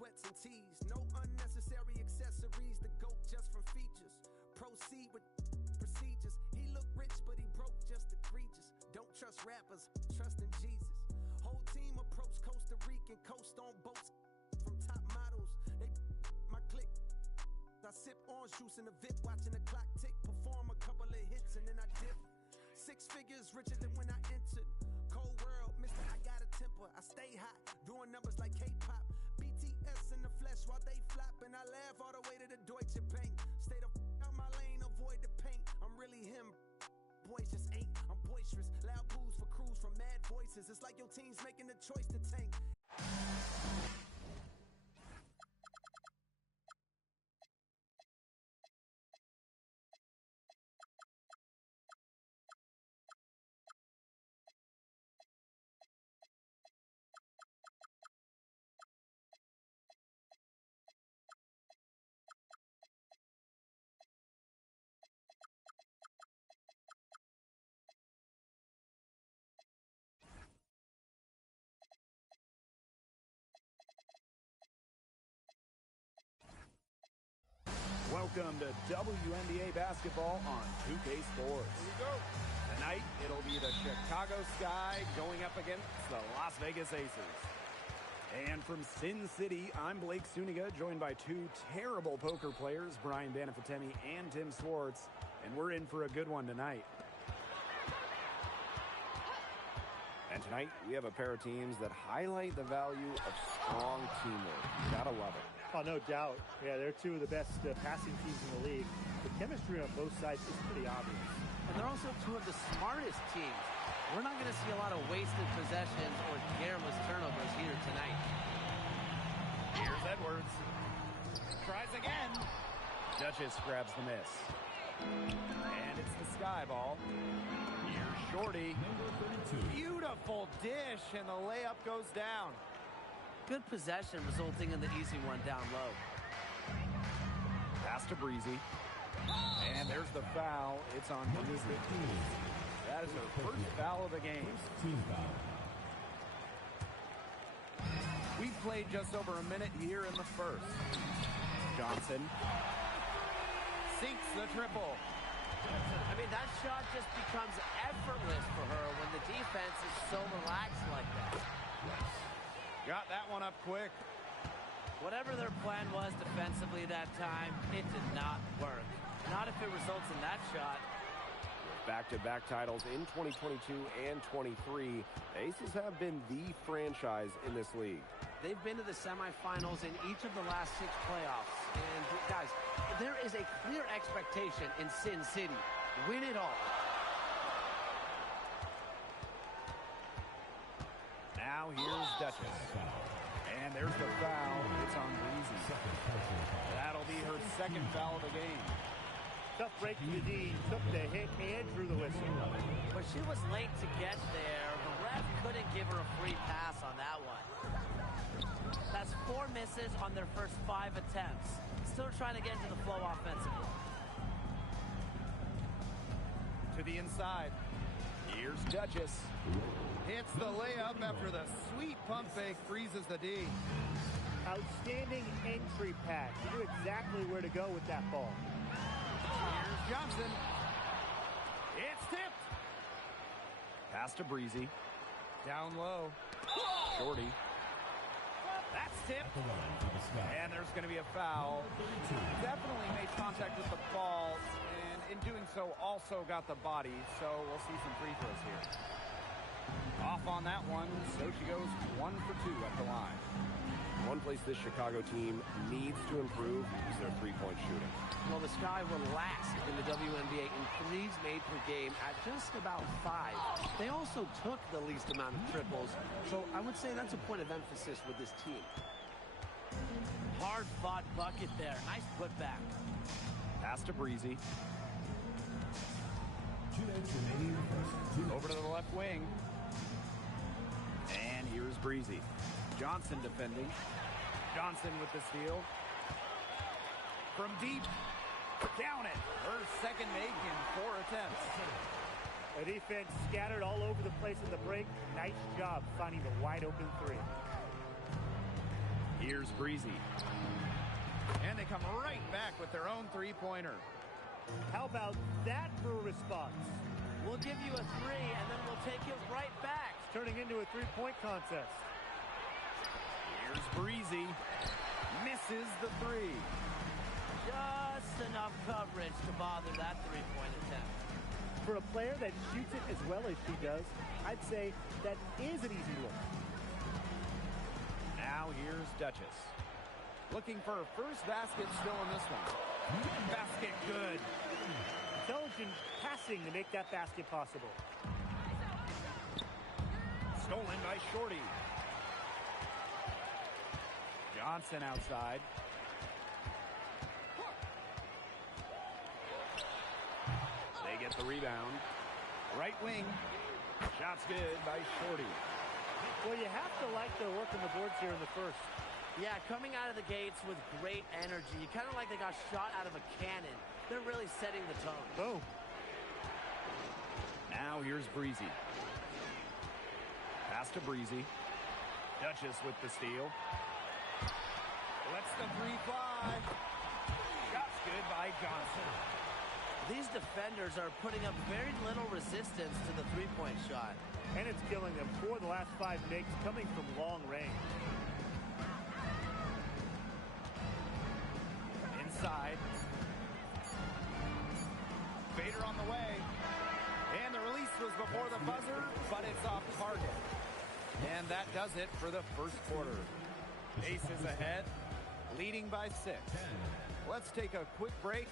sweats and tees. No unnecessary accessories, the GOAT just from features. Proceed with procedures. He looked rich, but he broke just egregious. Don't trust rappers, trust in Jesus. Whole team approach Costa Rican, coast on boats from top models. They my click. I sip orange juice in the VIP, watching the clock tick. Perform a couple of hits and then I dip. 6 figures richer than when I entered. Cold world, mister, I got a temper. I stay hot, doing numbers like K-pop. BTS in the flesh while they flop, and I laugh all the way to the Deutsche Bank. Stay the out my lane, avoid the paint. I'm really him. Boys just ain't. I'm boisterous. Loud boos for crews from mad voices. It's like your team's making the choice to tank. Welcome to WNBA basketball on 2K Sports. Here we go. Tonight, it'll be the Chicago Sky going up against the Las Vegas Aces. And from Sin City, I'm Blake Suniga, joined by 2 terrible poker players, Brian Banafitemi and Tim Swartz. And we're in for a good one tonight. And tonight, we have a pair of teams that highlight the value of strong teamwork. You gotta love it. Oh, no doubt. Yeah, they're 2 of the best passing teams in the league. The chemistry on both sides is pretty obvious. And they're also 2 of the smartest teams. We're not going to see a lot of wasted possessions or careless turnovers here tonight. Here's Edwards. Tries again. Duchess grabs the miss. And it's the Sky ball. Here's Shorty. Beautiful dish, and the layup goes down. Good possession resulting in the easy one down low. Pass to Breezy. And there's the foul. It's on Breezy. That is her first foul of the game. We've played just over a minute here in the first. Johnson sinks the triple. I mean, that shot just becomes effortless for her when the defense is so relaxed like that. Got that one up quick. Whatever their plan was defensively that time, it did not work. Not if it results in that shot. Back-to-back titles in 2022 and 23, Aces have been the franchise in this league. They've been to the semifinals in each of the last 6 playoffs. And, guys, there is a clear expectation in Sin City. Win it all. Now here's Duchess. And there's the foul. It's on Breezy. That'll be her second foul of the game. Tough break to the D. Took the hit and drew the whistle. But she was late to get there. The ref couldn't give her a free pass on that one. That's 4 misses on their first 5 attempts. Still trying to get into the flow offensively. To the inside. Here's Duchess. Hits the layup after the sweet pump fake freezes the D. Outstanding entry pass. You knew exactly where to go with that ball. Here's Johnson. It's tipped. Pass to Breezy. Down low. Shorty. That's tipped. And there's going to be a foul. Definitely made contact with the ball, and in doing so also got the body, so we'll see some free throws here. Off on that one, so she goes 1 for 2 at the line. One place this Chicago team needs to improve is their three-point shooting. Well, the Sky were last in the WNBA in threes made per game at just about 5. They also took the least amount of triples, so I would say that's a point of emphasis with this team. Hard-fought bucket there. Nice putback. Pass to Breezy. Over to the left wing. And here's Breezy. Johnson defending. Johnson with the steal. From deep. Down it. Her second make in 4 attempts. The defense scattered all over the place in the break. Nice job finding the wide open 3. Here's Breezy. And they come right back with their own three-pointer. How about that for a response? We'll give you a 3, and then we'll take it right back. It's turning into a three-point contest. Here's Breezy. Misses the 3. Just enough coverage to bother that three-point attempt. For a player that shoots it as well as she does, I'd say that is an easy look. Now here's Duchess. Looking for her first basket still in this one. Basket good. Intelligent passing to make that basket possible. Stolen by Shorty. Johnson outside. They get the rebound. Right wing. Shot's good by Shorty. Well, you have to like their work on the boards here in the first. Yeah, coming out of the gates with great energy. Kind of like they got shot out of a cannon. They're really setting the tone. Boom. Now here's Breezy. Pass to Breezy. Duchess with the steal. Lets the 3 fly. Shot's good by Johnson. These defenders are putting up very little resistance to the three-point shot. And it's killing them. 4 of the last 5 makes coming from long range. Inside. Bader on the way. And the release was before the buzzer, but it's off target. And that does it for the first quarter. Aces ahead, leading by 6. Let's take a quick break.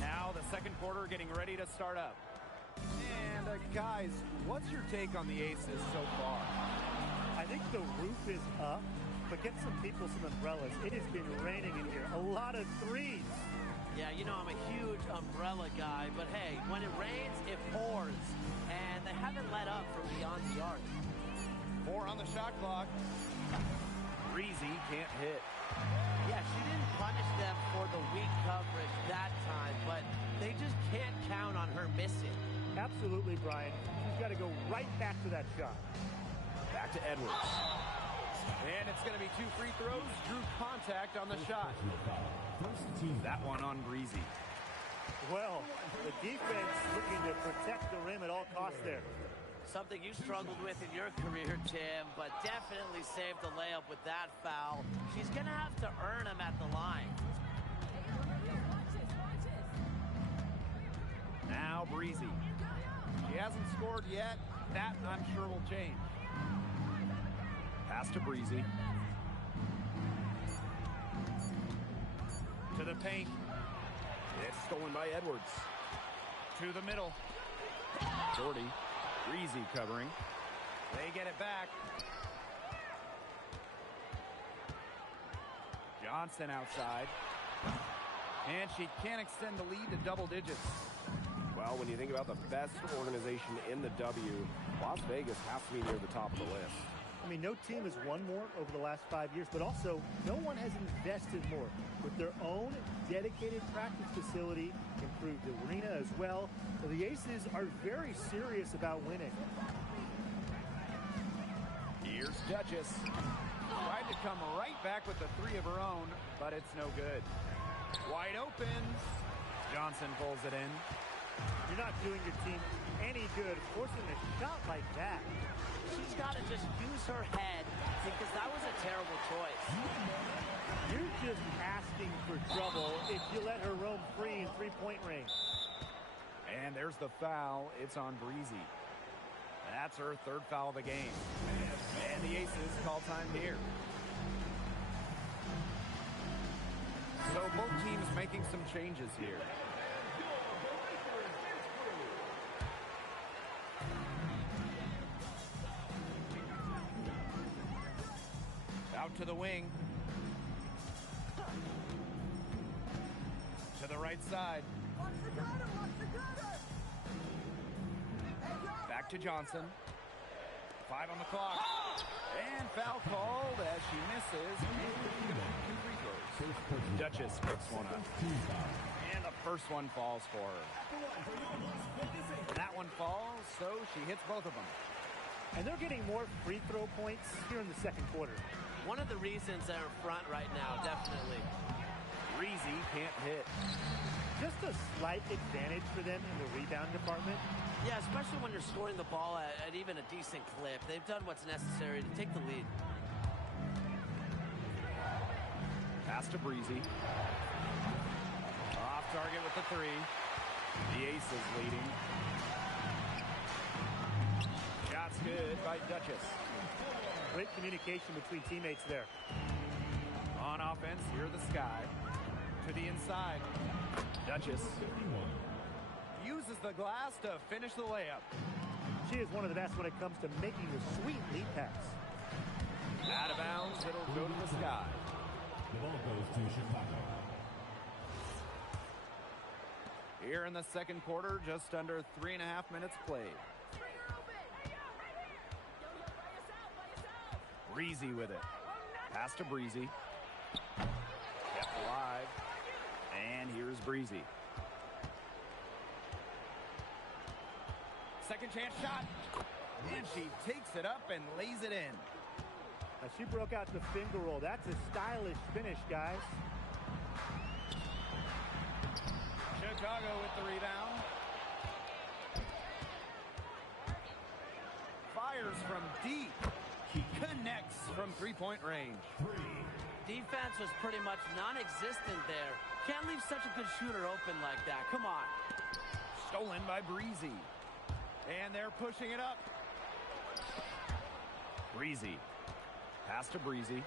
Now the second quarter getting ready to start up. And guys, what's your take on the Aces so far? I think the roof is up, but get some people some umbrellas. It has been raining in here. A lot of threes. Yeah, you know I'm a huge umbrella guy, but hey, when it rains, it pours. And they haven't let up from beyond the arc. 4 on the shot clock. Breezy can't hit. Yeah, she didn't punish them for the weak coverage that time, but they just can't count on her missing. Absolutely, Brian. She's got to go right back to that shot. Back to Edwards. And it's going to be 2 free throws. Drew contact on the shot. That one on Breezy. Well, the defense looking to protect the rim at all costs there. Something you struggled with in your career, Tim, but definitely saved the layup with that foul. She's going to have to earn him at the line. Now Breezy. She hasn't scored yet. That, I'm sure, will change. Pass to Breezy. To the paint. It's stolen by Edwards. To the middle. Shorty. Breezy covering. They get it back. Johnson outside. And she can't extend the lead to double digits. Well, when you think about the best organization in the W, Las Vegas has to be near the top of the list. I mean, no team has won more over the last 5 years, but also no one has invested more with their own dedicated practice facility, improved arena as well. So the Aces are very serious about winning. Here's Duchess. Tried to come right back with the 3 of her own, but it's no good. Wide open. Johnson pulls it in. You're not doing your team any good forcing a shot like that. She's got to just use her head because that was a terrible choice. You're just asking for trouble if you let her roam free in three-point range. And there's the foul. It's on Breezy. That's her 3rd foul of the game. And the Aces call time here. So both teams making some changes here. Out to the wing. To the right side. Back to Johnson. 5 on the clock. And foul called as she misses. And 2 free throws. Duchess picks one up. And the first one falls for her. That one falls. so she hits both of them. And they're getting more free throw points here in the second quarter. One of the reasons they're in front right now, definitely. Breezy can't hit. Just a slight advantage for them in the rebound department. Yeah, especially when you're scoring the ball at even a decent clip. They've done what's necessary to take the lead. Pass to Breezy. Off target with the three. The Aces leading. Shots good by Duchess. Great communication between teammates there. On offense, here the Sky. To the inside. Duchess uses the glass to finish the layup. She is one of the best when it comes to making the sweet lead pass. Out of bounds, it'll go to the Sky. The ball goes to Chicago. Here in the second quarter, just under 3.5 minutes played. Breezy with it. Pass to Breezy. Kept alive. And here's Breezy. Second chance shot. And she takes it up and lays it in. Now she broke out the finger roll. That's a stylish finish, guys. Chicago with the rebound. Fires from deep. Connects from three-point range. Defense was pretty much non-existent there. Can't leave such a good shooter open like that. Come on. Stolen by Breezy. And they're pushing it up. Breezy. Pass to Breezy.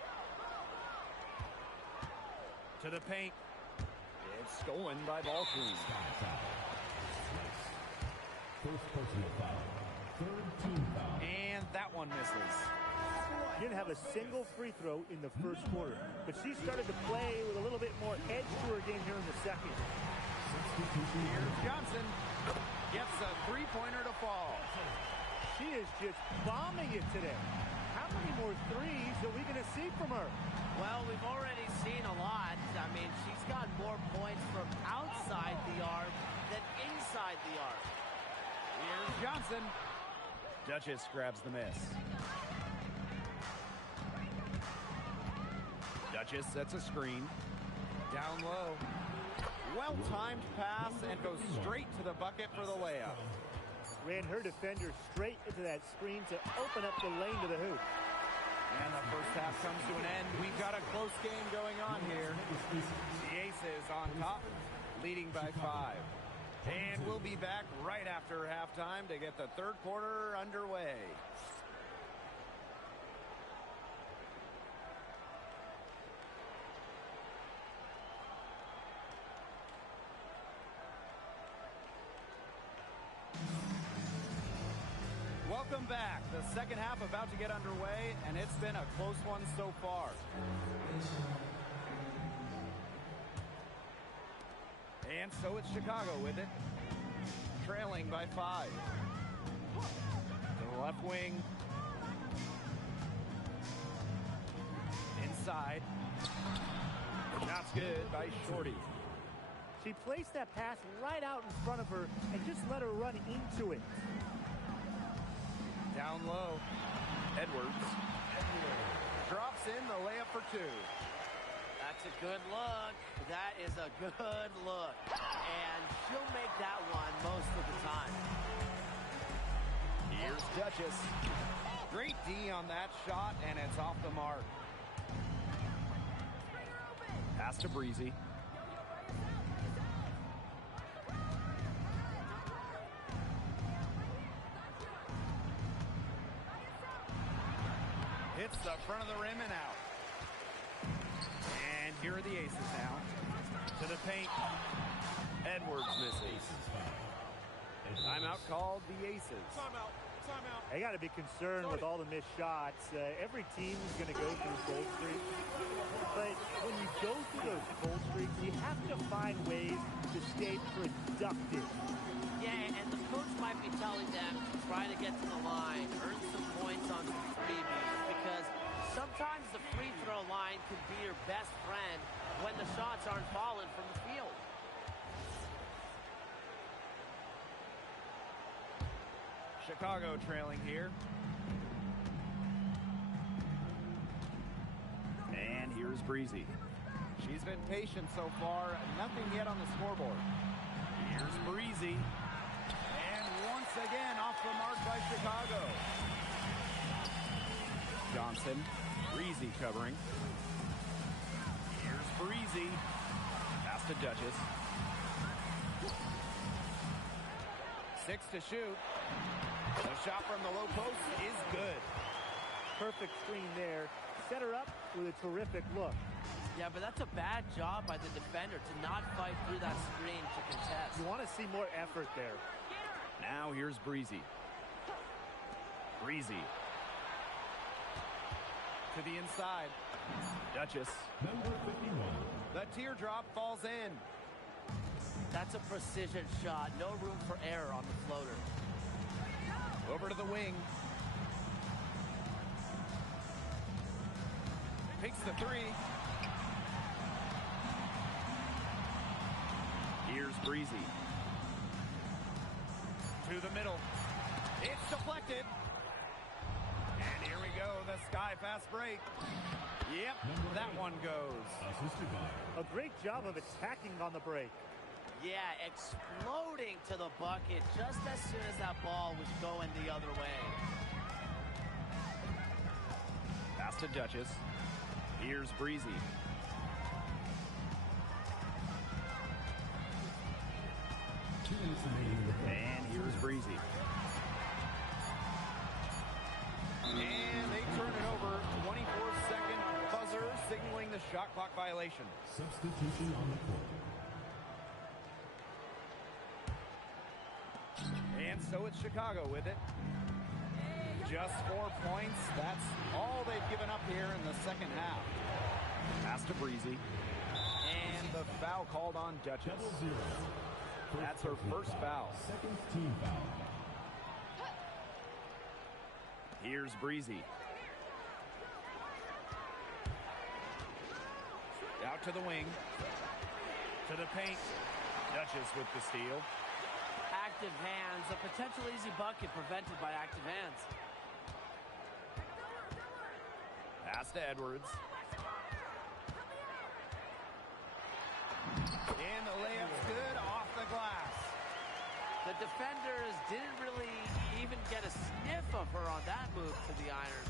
To the paint. It's stolen by Ball Queen. First personal foul. Third team foul. And that one misses. She didn't have a single free throw in the first quarter, but she started to play with a little bit more edge to her game here in the second. Here's Johnson. Gets a three-pointer to fall. She is just bombing it today. How many more threes are we going to see from her? Well, we've already seen a lot. I mean, she's got more points from outside the arc than inside the arc. Here's Johnson. Duchess grabs the miss. Duchess sets a screen. Down low. Well-timed pass and goes straight to the bucket for the layup. Ran her defender straight into that screen to open up the lane to the hoop. And the first half comes to an end. We've got a close game going on here. The Aces on top, leading by 5. And we'll be back right after halftime to get the third quarter underway. Welcome back. The second half about to get underway, and it's been a close one so far. And so it's Chicago with it, trailing by 5. To the left wing. Inside. Shot's good by Shorty. She placed that pass right out in front of her and just let her run into it. Down low. Edwards. Drops in the layup for 2. That's a good look. That is a good look. And she'll make that one most of the time. Here's Duchess. Great D on that shot, and it's off the mark. Pass to Breezy. Hits the front of the rim and out. And here are the Aces now. To the paint. Edwards misses. Timeout called the Aces. Timeout. They got to be concerned with all the missed shots. Every team is going to go through cold streaks. But when you go through those cold streaks, you have to find ways to stay productive. Yeah, and the coach might be telling them to try to get to the line, earn some points on some freebies, because sometimes the free throw line could be your best friend when the shots aren't falling from the field. Chicago trailing here. And here's Breezy. She's been patient so far. Nothing yet on the scoreboard. Here's Breezy. And once again off the mark by Chicago. Johnson. Breezy covering. Here's Breezy. Pass to Duchess. 6 to shoot. The shot from the low post is good. Perfect screen there. Set her up with a terrific look. Yeah, but that's a bad job by the defender to not fight through that screen to contest. You want to see more effort there. Now here's Breezy. Breezy. To the inside. Duchess. Number 51. The teardrop falls in. That's a precision shot. No room for error on the floater. Over to the wing. Takes the three. Here's Breezy. To the middle. It's deflected. And here we go, the sky fast break. Yep, that one goes. Assisted by A great job of attacking on the break. Yeah, exploding to the bucket just as soon as that ball was going the other way. Pass to Duchess. Here's Breezy. And here's Breezy. And they turn it over. 24-second buzzer signaling the shot clock violation. substitution on the court. And so it's Chicago with it. Just 4 points. That's all they've given up here in the second half. Pass to Breezy. And the foul called on Duchess. Double zero. That's her first foul. Second team foul. Here's Breezy. Out to the wing. To the paint. Duchess with the steal. Active hands, a potential easy bucket prevented by active hands. Pass to Edwards. And the layup's good off the glass. The defenders didn't really even get a sniff of her on that move to the iron.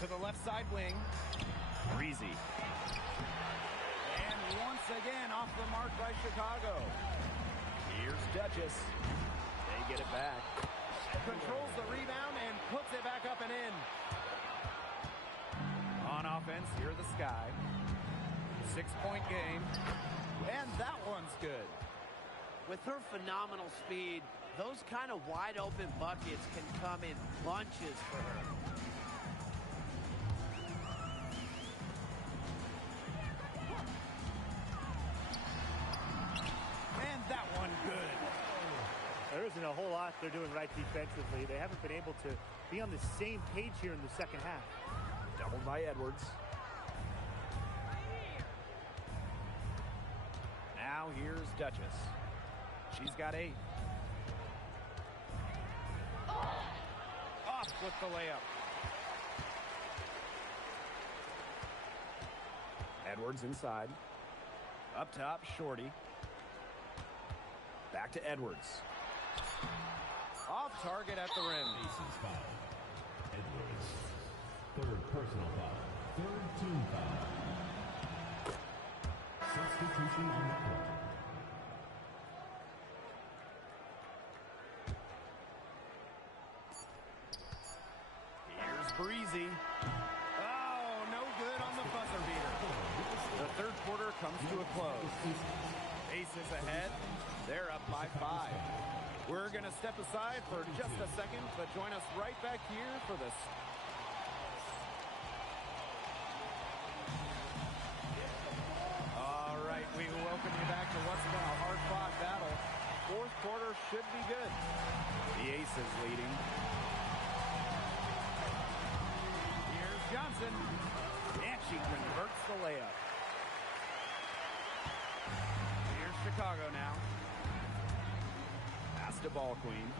To the left side wing. Breezy. And once again off the mark by Chicago. Here's Duchess. They get it back. Controls the rebound and puts it back up and in. On offense, here are the Sky. 6-point game. And that one's good. With her phenomenal speed, those kind of wide open buckets can come in bunches for her. And that one good. There isn't a whole lot they're doing right defensively. They haven't been able to be on the same page here in the second half. Doubled by Edwards. Now here's Duchess. She's got 8. Off with the layup. Edwards inside. Up top, Shorty. Back to Edwards. Off target at the rim. Aces foul. Edwards. Third personal foul. Third team foul. Substitution on the court. Here's Breezy. Oh, no good on the buzzer beater. The third quarter comes to a close. Aces ahead. They're up by 5. We're going to step aside for just a second, but join us right back here for this. All right, we welcome you back to what's been a hard-fought battle. Fourth quarter should be good. The Aces leading. Here's Johnson, and she converts the layup. Here's Chicago now. Pass to to ball queen.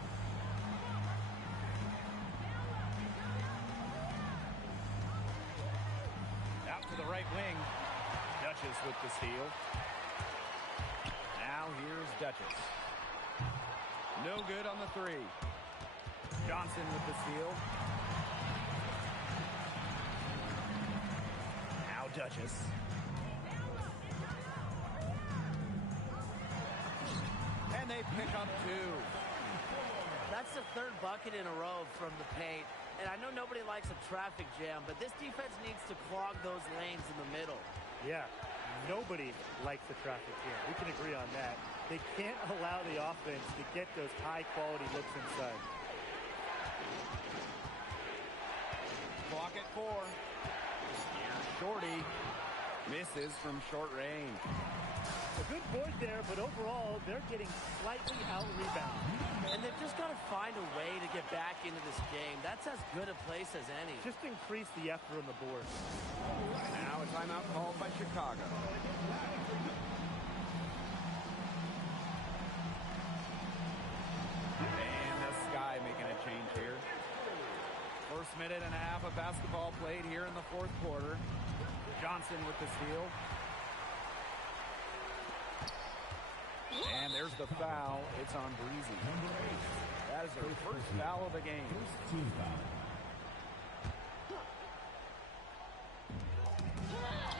Out to the right wing. Duchess with the steal. Now here's Duchess. No good on the three. Johnson with the steal. Now Duchess. And they pick up two. That's the third bucket in a row from the paint. And I know nobody likes a traffic jam, but this defense needs to clog those lanes in the middle. Yeah, nobody likes the traffic jam. We can agree on that. They can't allow the offense to get those high-quality looks inside. Clock at 4. Here's Shorty. Misses from short range. A good board there, but overall, they're getting slightly out-rebounded. And they've just got to find a way to get back into this game. That's as good a place as any. Just increase the effort on the board. Now a timeout called by Chicago. And the Sky making a change here. First minute and a half of basketball played here in the fourth quarter. Johnson with the steal. And there's the foul. It's on Breezy. That is her first foul of the game. Team foul.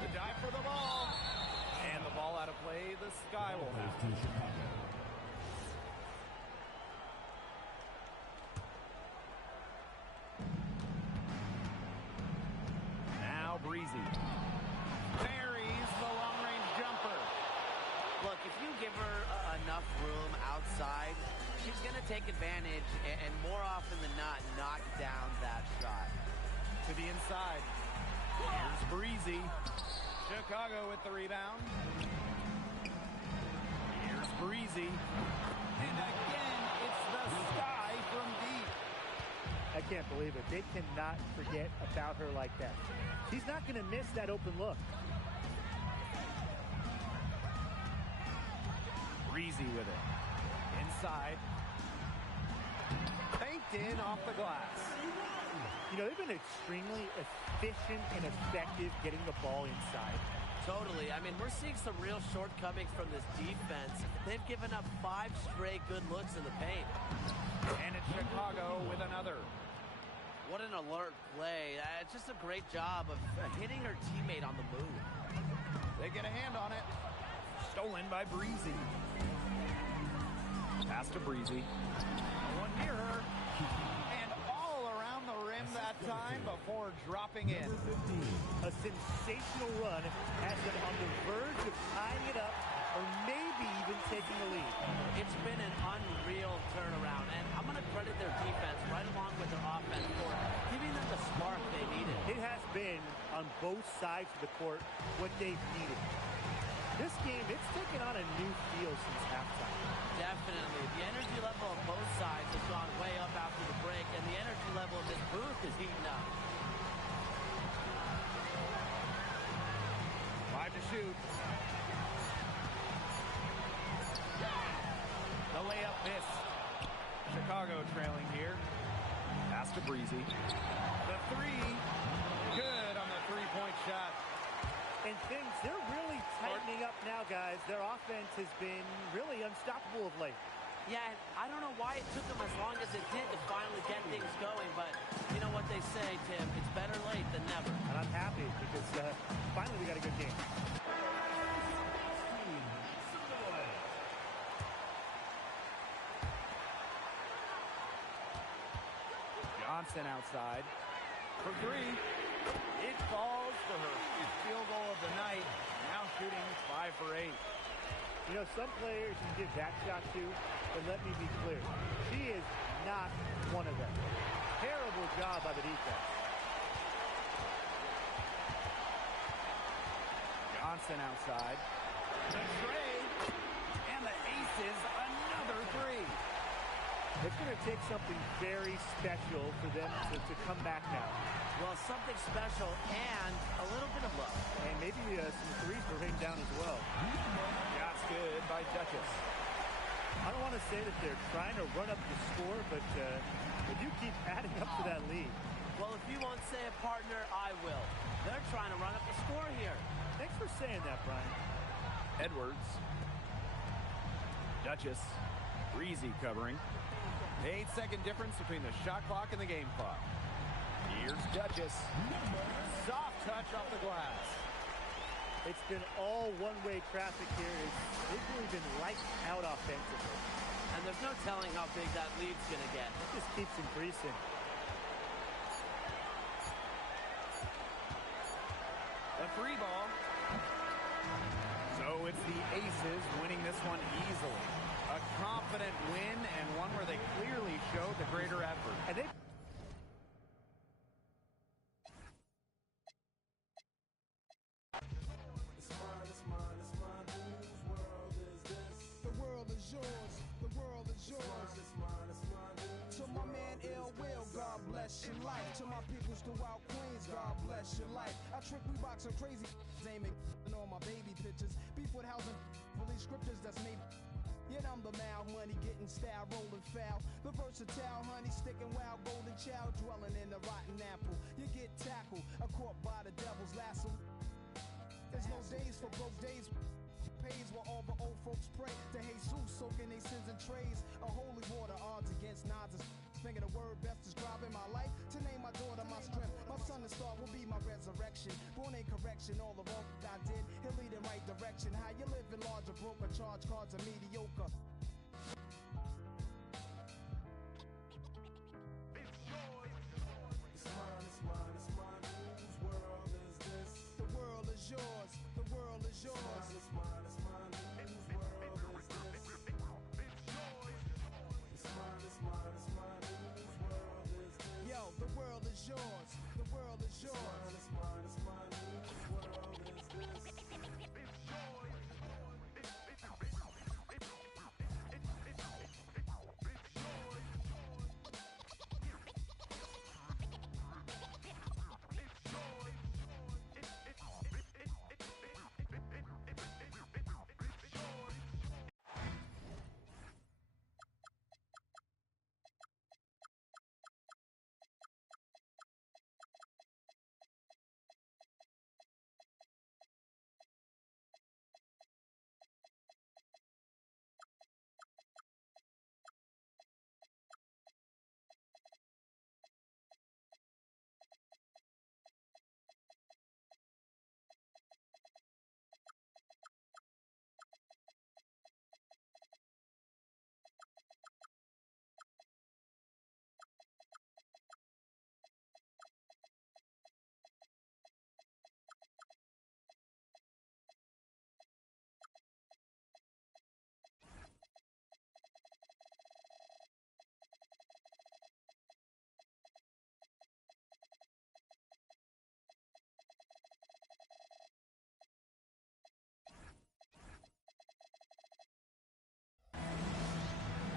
The dive for the ball. And the ball out of play. The Sky will have. To Chicago. Now Breezy. Buries the long-range jumper. Look, if you give her enough room outside, she's going to take advantage and more often than not knock down that shot. To the inside. Here's Breezy. Chicago with the rebound. Here's Breezy. And again, it's the Sky from deep. I can't believe it. They cannot forget about her like that. She's not going to miss that open look. Breezy with it. Inside. Banked in off the glass. You know, they've been extremely efficient and effective getting the ball inside. Totally. I mean, we're seeing some real shortcomings from this defense. They've given up 5 straight good looks in the paint. And it's Chicago with another. What an alert play. It's just a great job of hitting her teammate on the move. They get a hand on it. Stolen by Breezy. Pass to Breezy. One near her. And all around the rim that time before dropping in. A sensational run has them on the verge of tying it up or maybe even taking the lead. It's been an unreal turnaround, and I'm going to credit their defense right along with their offense for giving them the spark they needed. It has been, on both sides of the court, what they've needed. This game, it's taken on a new feel since halftime. Definitely. The energy level on both sides has gone way up after the break, and the energy level in this booth is heating up. 5 to shoot. The layup missed. Chicago trailing here. Pass to Breezy. The three. Good on the three-point shot. And things, they're really tightening up now, guys. Their offense has been really unstoppable of late. Yeah, and I don't know why it took them as long as it did to finally get things going, but you know what they say, Tim, it's better late than never. And I'm happy because finally we got a good game. Johnson outside for three. It falls for her. Field goal of the night. Now shooting 5 for 8. You know, some players you give that shot to, but let me be clear. She is not one of them. Terrible job by the defense. Johnson outside. The trade. And the aces, another 3. It's going to take something very special for them to come back now. Well, something special and a little bit of luck. And maybe some threes to rain down as well. Shots good by Duchess. I don't want to say that they're trying to run up the score, but they do keep adding up to that lead. Well, if you won't say it, partner, I will. They're trying to run up the score here. Thanks for saying that, Brian. Edwards. Duchess. Breezy covering. 8-second difference between the shot clock and the game clock. Here's Duchess. Soft touch off the glass. It's been all one-way traffic here. They've really been lights out offensively. And there's no telling how big that lead's going to get. It just keeps increasing. A free ball. So it's the Aces winning this one easily. A confident win and one where they clearly showed the greater effort. And they To my man Ill Will, God bless your life. To my peoples throughout Queens, God bless your life. I trick Reeboks and crazy aiming on my baby pictures. Beef with housing, release scriptures that's made. Yet I'm the mal money, getting style, rolling foul. The versatile honey, sticking wild, golden child, dwelling in the rotten apple. You get tackled, caught by the devil's lasso. There's no days for broke days. Pays while all the old folks pray to Jesus, soaking their sins and trays. A holy water, odds against nods. Finger the word best describing my life. To name my daughter my strength. My son and star will be my resurrection. Born in correction, all the wrong I did, he'll lead in right direction. How you living large or broke, or charge cards are mediocre. The world is yours. The world is yours. Yo, the world is yours. The world is yours.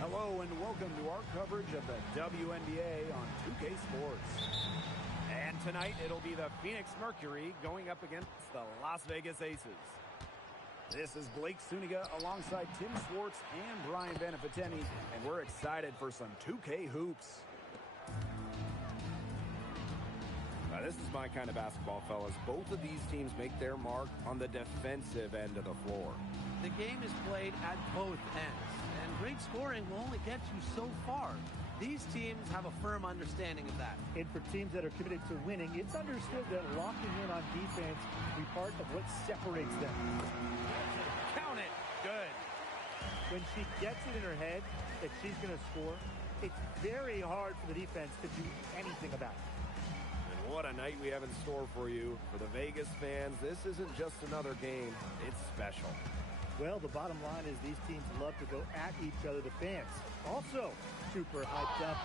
Hello and welcome to our coverage of the WNBA on 2K Sports. And tonight it'll be the Phoenix Mercury going up against the Las Vegas Aces. This is Blake Suniga alongside Tim Swartz and Brian Benefitteni, and we're excited for some 2K hoops. Now, this is my kind of basketball, fellas. Both of these teams make their mark on the defensive end of the floor. The game is played at both ends, and great scoring will only get you so far. These teams have a firm understanding of that. And for teams that are committed to winning, it's understood that locking in on defense will be part of what separates them. Count it. Good. When she gets it in her head that she's going to score, it's very hard for the defense to do anything about it. And what a night we have in store for you. For the Vegas fans, this isn't just another game. It's special. Well, the bottom line is these teams love to go at each other. The fans also super hyped up.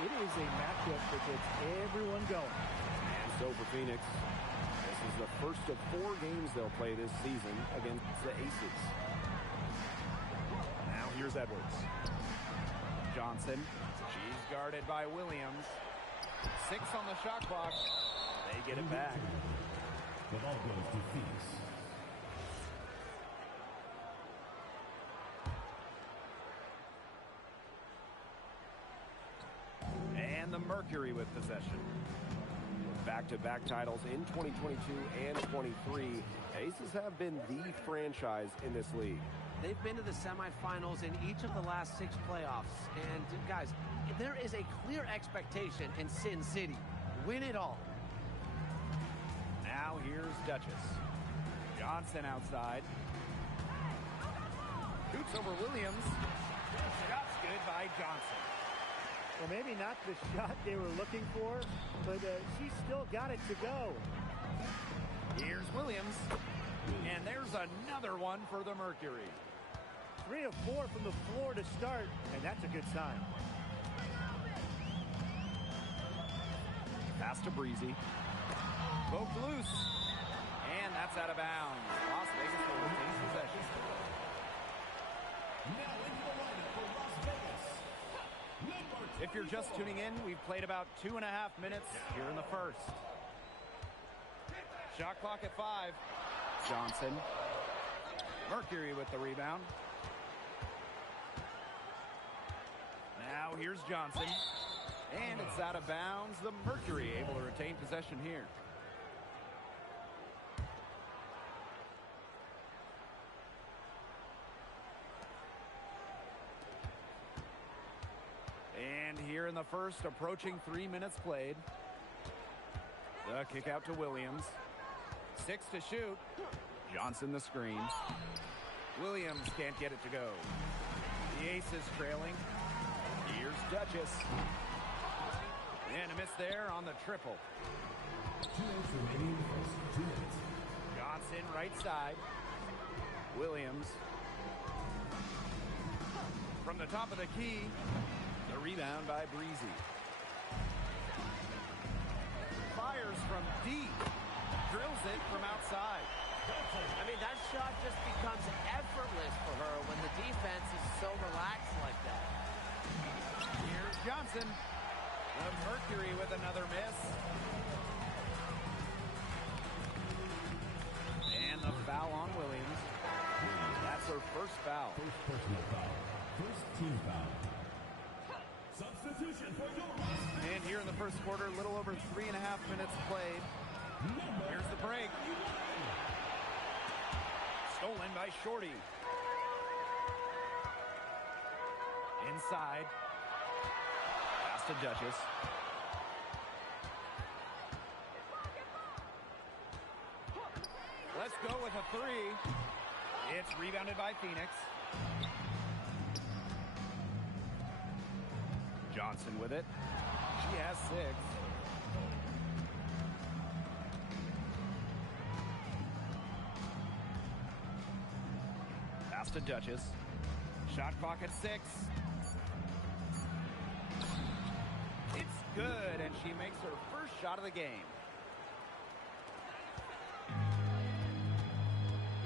It is a matchup that gets everyone going. And so for Phoenix, this is the first of 4 games they'll play this season against the Aces. Now here's Edwards. Johnson. She's guarded by Williams. 6 on the shot clock. They get it back. The ball goes to Phoenix. And the Mercury with possession. Back-to-back titles in 2022 and 23. Aces have been the franchise in this league. They've been to the semifinals in each of the last 6 playoffs. And, guys, there is a clear expectation in Sin City. Win it all. Now here's Duchess. Johnson outside. Shoots over Williams. Shot's good by Johnson. Well, maybe not the shot they were looking for, but she still got it to go. Here's Williams. And there's another one for the Mercury. 3 of 4 from the floor to start, and that's a good sign. Pass to Breezy. Poked loose. And that's out of bounds. Las Vegas will retain possession. Now into the lineup for Las Vegas. If you're just tuning in, we've played about 2.5 minutes here in the first. Shot clock at 5. Johnson. Mercury with the rebound. Now here's Johnson. And it's out of bounds. The Mercury able to retain possession here. And here in the first, approaching 3 minutes played. The kick out to Williams. 6 to shoot. Johnson the screen. Williams can't get it to go. The Aces trailing. Here's Duchess. And a miss there on the triple. 2 minutes remaining in the first. 2 minutes. Johnson right side. Williams. From the top of the key. The rebound by Breezy. Fires from deep. Drills it from outside. I mean, that shot just becomes effortless for her when the defense is so relaxed like that. Here's Johnson. The Mercury with another miss. And the foul on Williams. That's her first foul. First personal foul. First team foul. Substitution for your Las Vegas. And here in the first quarter, a little over 3.5 minutes played. Here's the break. Stolen by Shorty. Inside. Pass to Duchess. Let's go with a 3. It's rebounded by Phoenix. Johnson with it. She has 6. Pass to Duchess. Shot clock at 6. It's good, and she makes her first shot of the game.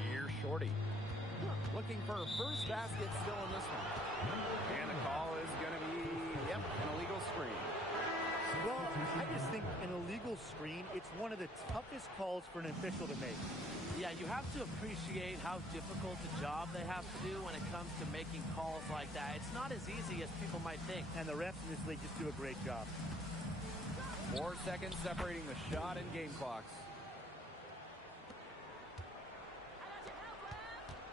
Here's Shorty. Looking for her first basket still in this one. And the call is going to be, an illegal screen. Well, I just think an illegal screen, it's one of the toughest calls for an official to make. Yeah, you have to appreciate how difficult a job they have to do when it comes to making calls like that. It's not as easy as people might think. And the refs in this league just do a great job. 4 seconds separating the shot and game clocks.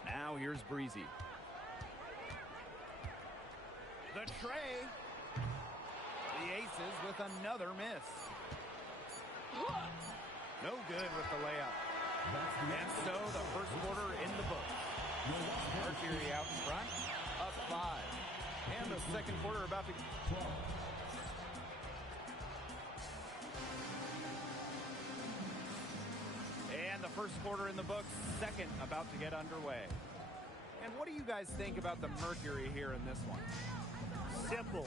Now here's Breezy. The tray. The Aces with another miss. No good with the layup. And so the first quarter in the books. Mercury out in front, up 5. And the second quarter about to... And the first quarter in the books, second about to get underway. And what do you guys think about the Mercury here in this one? Simple.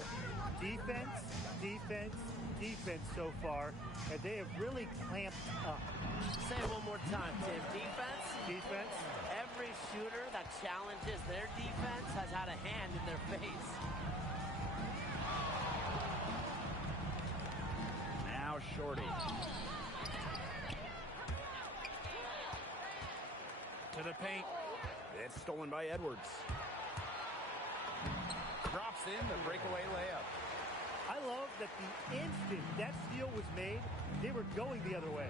Defense, defense, defense so far. And they have really clamped up. Say it one more time, Tim. Defense? Defense. Every shooter that challenges their defense has had a hand in their face. Now Shorty. To the paint. It's stolen by Edwards. Drops in the breakaway layup. I love that the instant that steal was made, they were going the other way.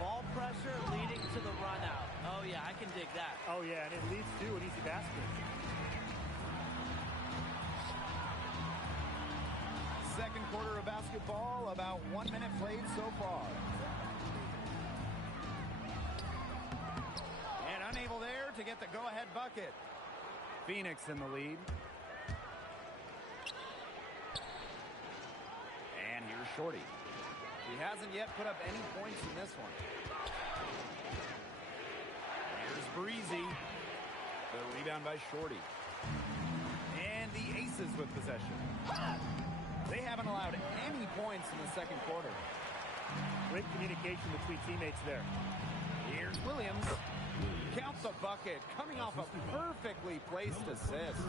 Ball pressure leading to the run out. Oh, yeah, I can dig that. Oh, yeah, and it leads to an easy basket. Second quarter of basketball, about 1 minute played so far. And unable there to get the go-ahead bucket. Phoenix in the lead. And here's Shorty. He hasn't yet put up any points in this one. Here's Breezy. The rebound by Shorty. And the Aces with possession. They haven't allowed any points in the second quarter. Great communication between teammates there. Here's Williams. Count the bucket, coming off a perfectly placed assist.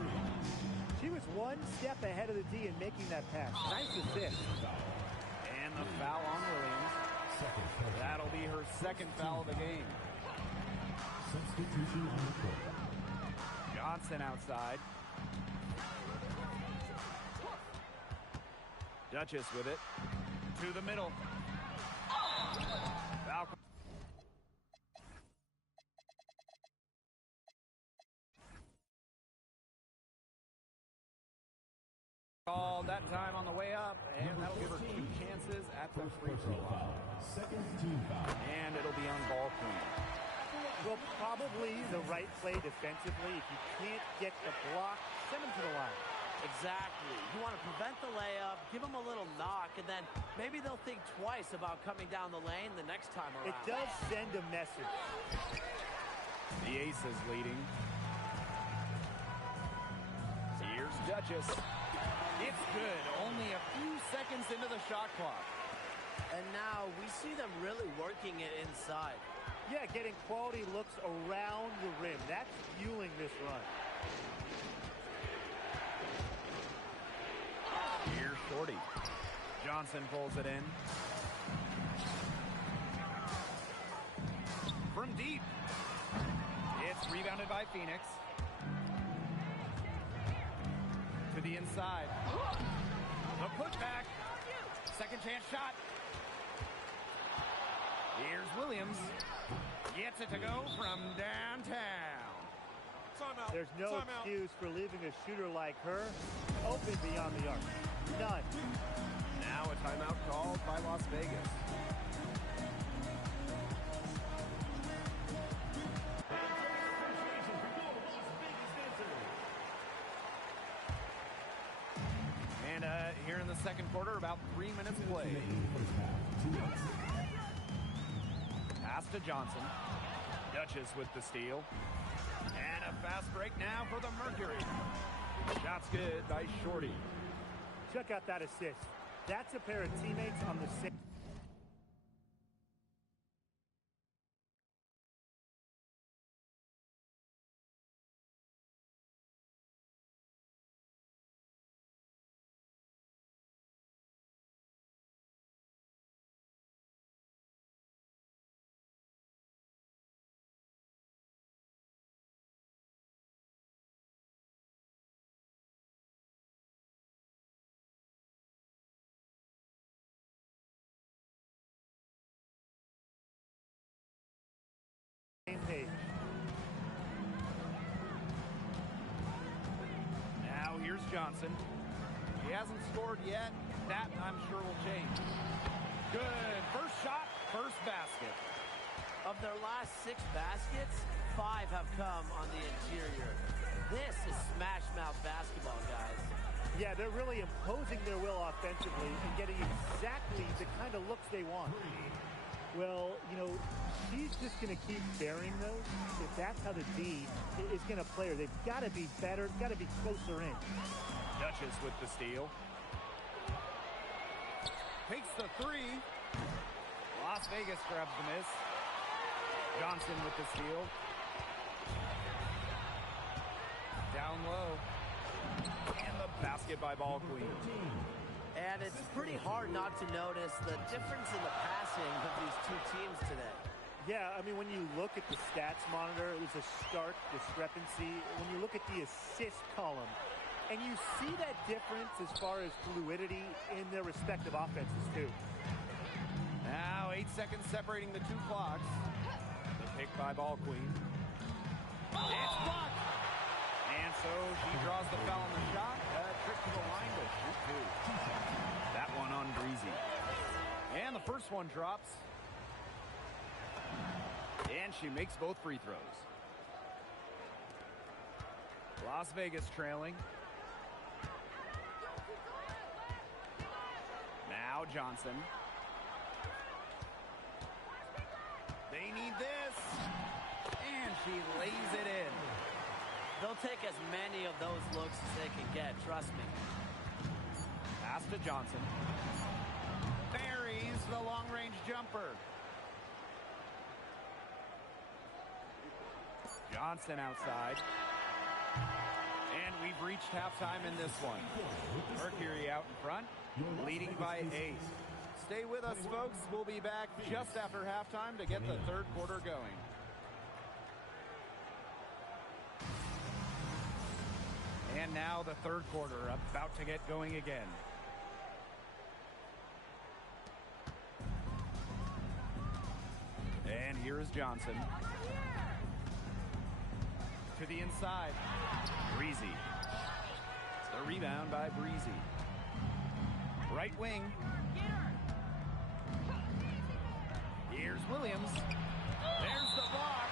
She was one step ahead of the D in making that pass. Nice assist. And the foul on Williams. That'll be her second foul of the game. Substitution on the court. Johnson outside. Duchess with it. To the middle. Foul. All that time on the way up, and that'll give her 2 chances at the free throw line. Second team foul. And it'll be on ball point. Well, probably the right play defensively. If you can't get the block, send them to the line. Exactly. You want to prevent the layup, give them a little knock, and then maybe they'll think twice about coming down the lane the next time around. It does send a message. The Aces leading. Here's Duchess. It's good. Only a few seconds into the shot clock. And now we see them really working it inside. Yeah, getting quality looks around the rim. That's fueling this run. Here's Shorty. Johnson pulls it in. From deep. It's rebounded by Phoenix. To the inside. The putback. Second chance shot. Here's Williams. Gets it to go from downtown. There's no excuse for leaving a shooter like her open beyond the arc. None. Now a timeout called by Las Vegas. And here in the second quarter, about 3 minutes played. Pass to Johnson. Duchess with the steal. And a fast break now for the Mercury. Shot's good by Shorty. Check out that assist. That's a pair of teammates on the same. Page. Now here's Johnson. He hasn't scored yet. That, I'm sure, will change. Good. First shot, first basket. Of their last 6 baskets, 5 have come on the interior. This is smash mouth basketball, guys. Yeah, they're really imposing their will offensively and getting exactly the kind of looks they want. Well, you know, she's just going to keep bearing those. If that's how the D is going to play her, they've got to be better, got to be closer in. Duchess with the steal. Takes the 3. Las Vegas grabs the miss. Johnson with the steal. Down low. And the basket by Ball Queen. And it's pretty hard not to notice the difference in the passing of these two teams today. Yeah, I mean, when you look at the stats monitor, there's a stark discrepancy. When you look at the assist column, And you see that difference as far as fluidity in their respective offenses, too. Now 8 seconds separating the two clocks. The pick by Ball Queen. It's blocked. And so she draws the foul on the shot. A trip to the line to shoot two. That one on Breezy. And the first one drops. And she makes both free throws. Las Vegas trailing. Now Johnson. They need this. And she lays it in. They'll take as many of those looks as they can get, trust me. Pass to Johnson. Buries the long-range jumper. Johnson outside. And we've reached halftime in this one. Mercury out in front, leading by 8. Stay with us, folks. We'll be back just after halftime to get the third quarter going. And now the third quarter about to get going again. And here is Johnson. To the inside. Breezy. It's the rebound by Breezy. Right wing. Here's Williams. There's the block.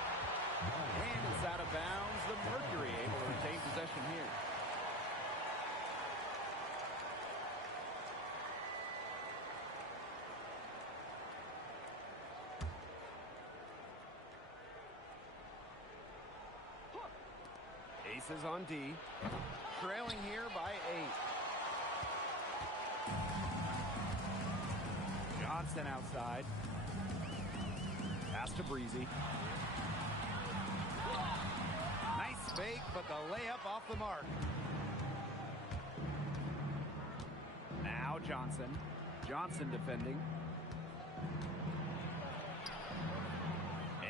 And it's out of bounds. The Mercury able to retain possession here. Aces on D. Trailing here by 8. Johnson outside. Pass to Breezy. Nice fake, but the layup off the mark. Now Johnson. Johnson defending.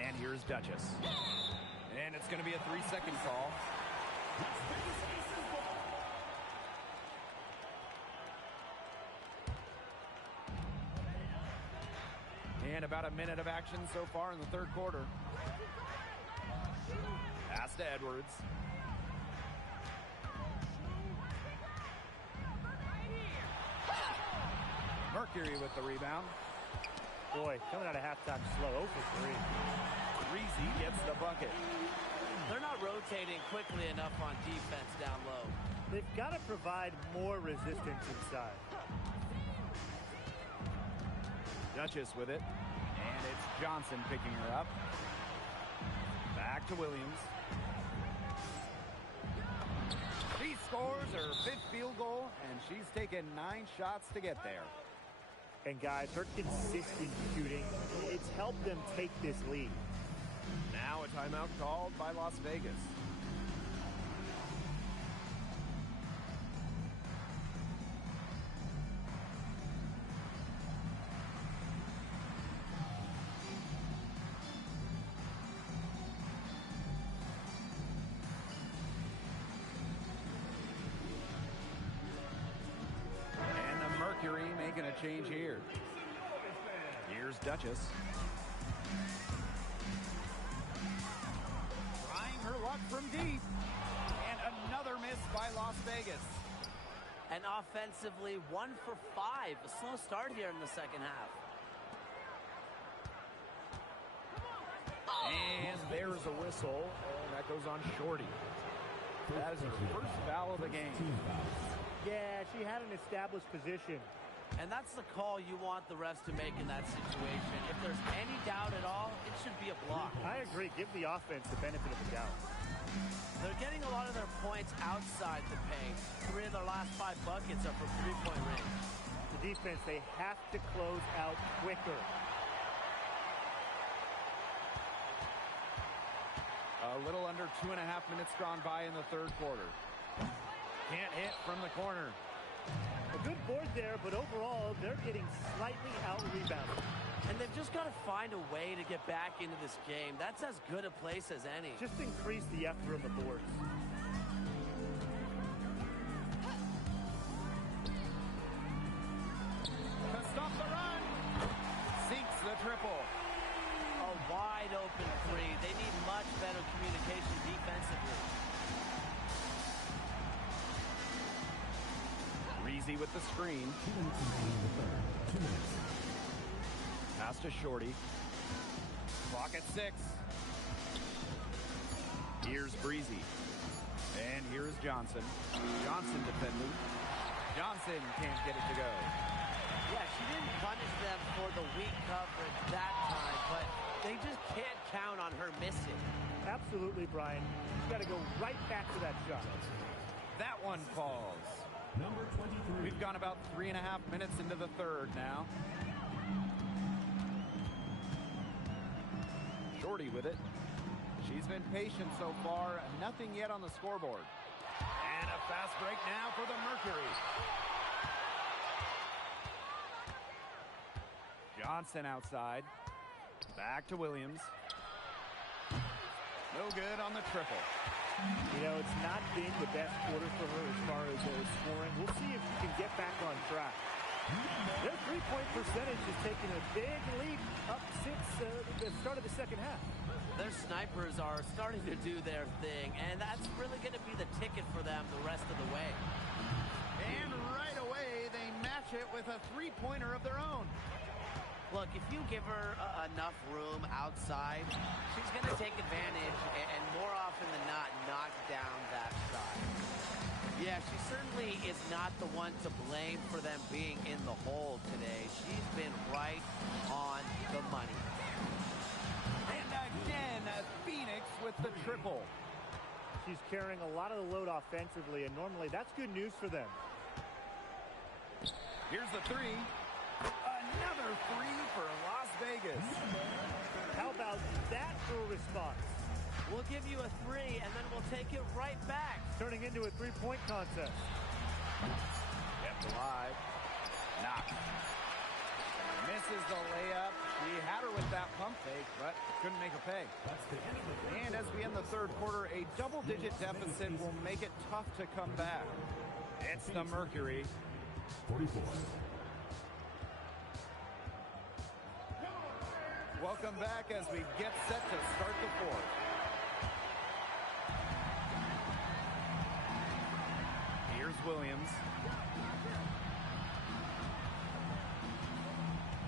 And here's Duchess. And it's going to be a 3-second call. And about a minute of action so far in the third quarter. Pass to Edwards. Mercury with the rebound. Boy, coming out of halftime slow, 0 for 3. Breezy gets the bucket. They're not rotating quickly enough on defense down low. They've got to provide more resistance inside. Duchess with it. And it's Johnson picking her up. Back to Williams. She scores her 5th field goal, and she's taken 9 shots to get there. And guys, her consistent shooting, it's helped them take this lead. Now a timeout called by Las Vegas. And the Mercury making a change here. Here's Duchess. Her luck from deep. And another miss by Las Vegas. And offensively, 1 for 5. A slow start here in the second half. And there's a whistle. And that goes on Shorty. That is her first foul of the game. Yeah, she had an established position. And that's the call you want the refs to make in that situation. If there's any doubt at all, it should be a block. I agree. Give the offense the benefit of the doubt. They're getting a lot of their points outside the paint. 3 of their last 5 buckets are from three-point range. The defense, they have to close out quicker. A little under 2.5 minutes gone by in the third quarter. Can't hit from the corner. A good board there, but overall, they're getting slightly out-rebounded. And they've just got to find a way to get back into this game. That's as good a place as any. Just increase the effort on the boards. Breezy with the screen. 2 minutes remaining in the third. 2 minutes. Pass to Shorty. Clock at 6. Here's Breezy. And here's Johnson. Johnson defending. Johnson can't get it to go. Yeah, she didn't punish them for the weak coverage that time, but they just can't count on her missing. Absolutely, Brian. She's got to go right back to that shot. That one falls. Number 23. We've gone about 3.5 minutes into the third now. Shorty with it. She's been patient so far. Nothing yet on the scoreboard. And a fast break now for the Mercury. Johnson outside. Back to Williams. No good on the triple. You know, it's not been the best quarter for her as far as scoring. We'll see if she can get back on track. Their three-point percentage is taking a big leap up since the start of the second half. Their snipers are starting to do their thing, and that's really going to be the ticket for them the rest of the way. And right away, they match it with a three-pointer of their own. Look, if you give her enough room outside, she's going to take advantage and more often than not, knock down that shot. Yeah, she certainly is not the one to blame for them being in the hole today. She's been right on the money. And again, Phoenix with the triple. She's carrying a lot of the load offensively, and normally that's good news for them. Here's the three. Another three for Las Vegas. How about that for a response? We'll give you a three, and then we'll take it right back. Turning into a three-point contest. Kept alive. Knox. Misses the layup. She had her with that pump fake, but couldn't make a pay. That's the end of the third. And as we end the third quarter, a double-digit deficit will make it tough to come back. It's the Mercury. 44. Welcome back as we get set to start the fourth. Here's Williams.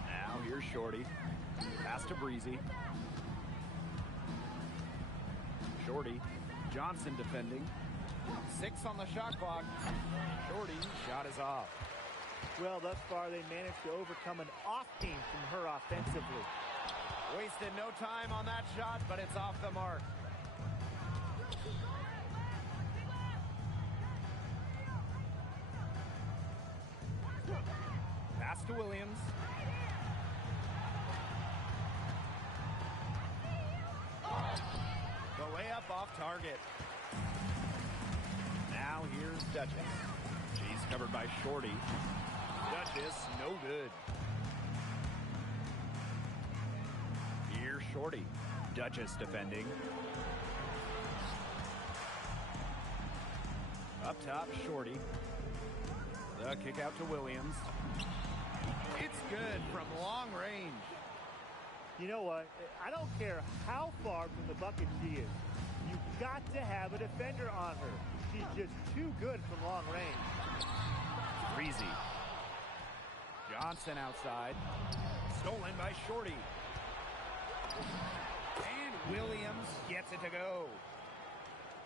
Now here's Shorty. Pass to Breezy. Shorty. Johnson defending. 6 on the shot clock. Shorty, shot is off. Well, thus far they managed to overcome an off game from her offensively. Wasted no time on that shot, but it's off the mark. Pass to Williams. The layup off target. Now here's Duchess. She's covered by Shorty. Duchess, no good. Here's Shorty. Duchess defending. Up top, Shorty. The kick out to Williams. It's good from long range. You know what? I don't care how far from the bucket she is. You've got to have a defender on her. She's just too good from long range. Breezy. Johnson outside. Stolen by Shorty. And Williams gets it to go.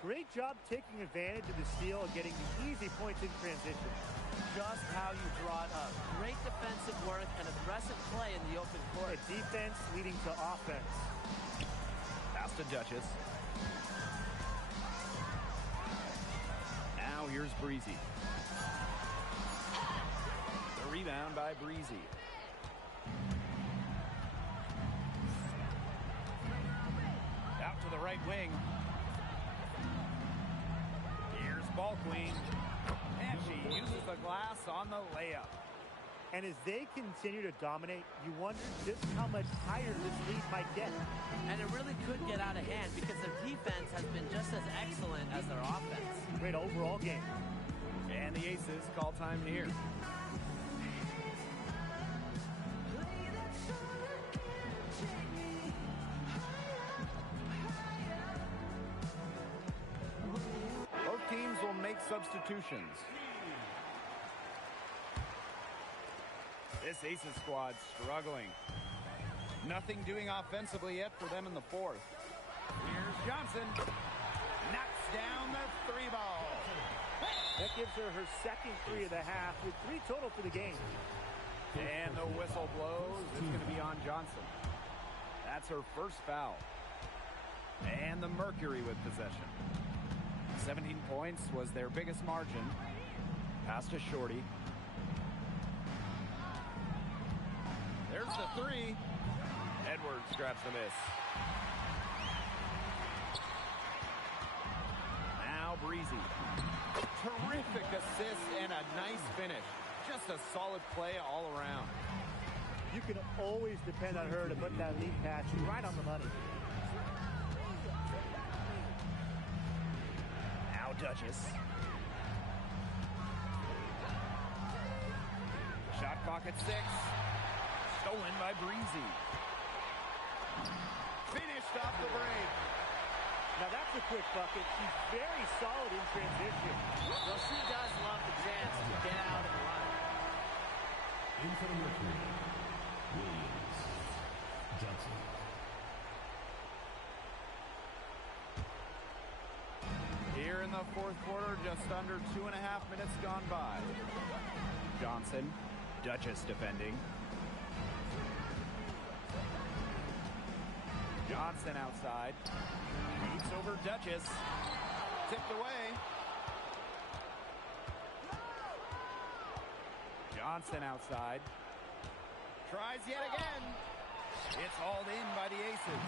Great job taking advantage of the steal and getting the easy points in transition. Just how you draw it up. Great defensive work and aggressive play in the open court. A defense leading to offense. Pass to Duchess. Now here's Breezy. The rebound by Breezy. Out to the right wing. Here's Ball Queen. And she uses the glass on the layup. And as they continue to dominate, you wonder just how much higher this lead might get. And it really could get out of hand because their defense has been just as excellent as their offense. Great overall game. And the Aces call time near. Both teams will make substitutions. This Aces squad struggling. Nothing doing offensively yet for them in the fourth. Here's Johnson. Knocks down the three ball. That gives her her second three of the half with 3 total for the game. And the whistle blows. It's going to be on Johnson. That's her first foul. And the Mercury with possession. 17 points was their biggest margin. Pass to Shorty. There's the three. Edwards grabs the miss. Now Breezy. Terrific assist and a nice finish. Just a solid play all around. You can always depend on her to put that lead pass right on the money. Now Duchess. Shot clock at 6. Stolen by Breezy. Finished off the break. Now that's a quick bucket. She's very solid in transition. Well, she does love the chance to get out and run. In for the Mercury, Williams, Johnson. Here in the fourth quarter, just under 2.5 minutes gone by. Johnson, Duchess defending. Johnson outside. Beats over Duchess. Tipped away. Johnson outside. Tries yet again. It's hauled in by the Aces.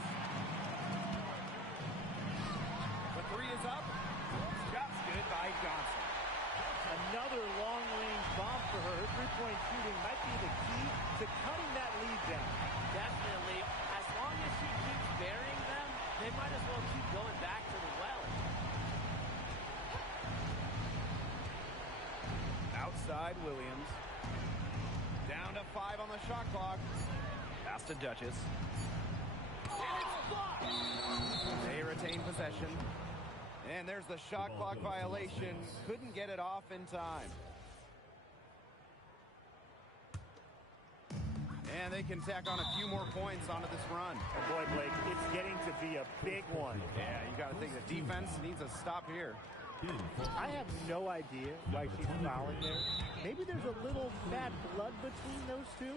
The three is up. Shot's good by Johnson. Another long-range bomb for her. Her three-point shooting might be the key to cutting that lead down. Definitely. As long as she keeps burying them, they might as well keep going back to the well. Outside Williams. Down to 5 on the shot clock. Pass to Duchess. And it's blocked! They retain possession. And there's the shot clock violation. Couldn't get it off in time. And they can tack on a few more points onto this run. And boy, Blake, it's getting to be a big one. Yeah, you got to think the defense needs a stop here. I have no idea why she's fouling there. Maybe there's a little bad blood between those two.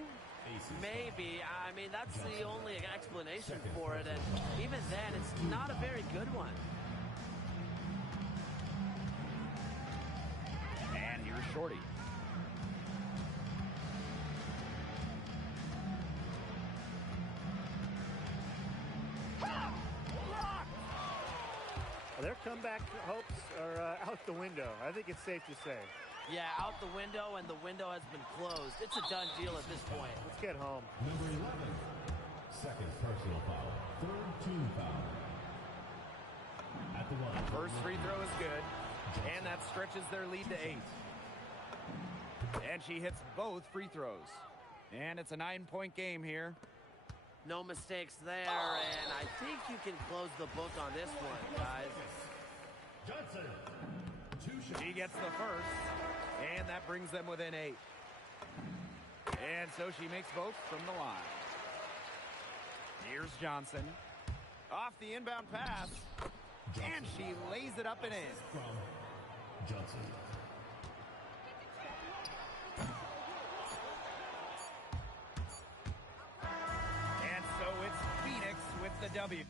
Maybe. I mean, that's the only explanation for it. And even then, it's not a very good one. And here's Shorty. Their comeback hopes are out the window. I think it's safe to say. Yeah, out the window, and the window has been closed. It's a done deal at this point. Let's get home. Number 11, second personal foul, third team foul. At the line. First free throw is good, and that stretches their lead to 8. And she hits both free throws. And it's a 9-point game here. No mistakes there, and I think you can close the book on this one, guys. Johnson, 2 shots. She gets the first, and that brings them within 8. And so she makes both from the line. Here's Johnson. Off the inbound pass, and she lays it up and in. From Johnson. And so it's Phoenix with the W.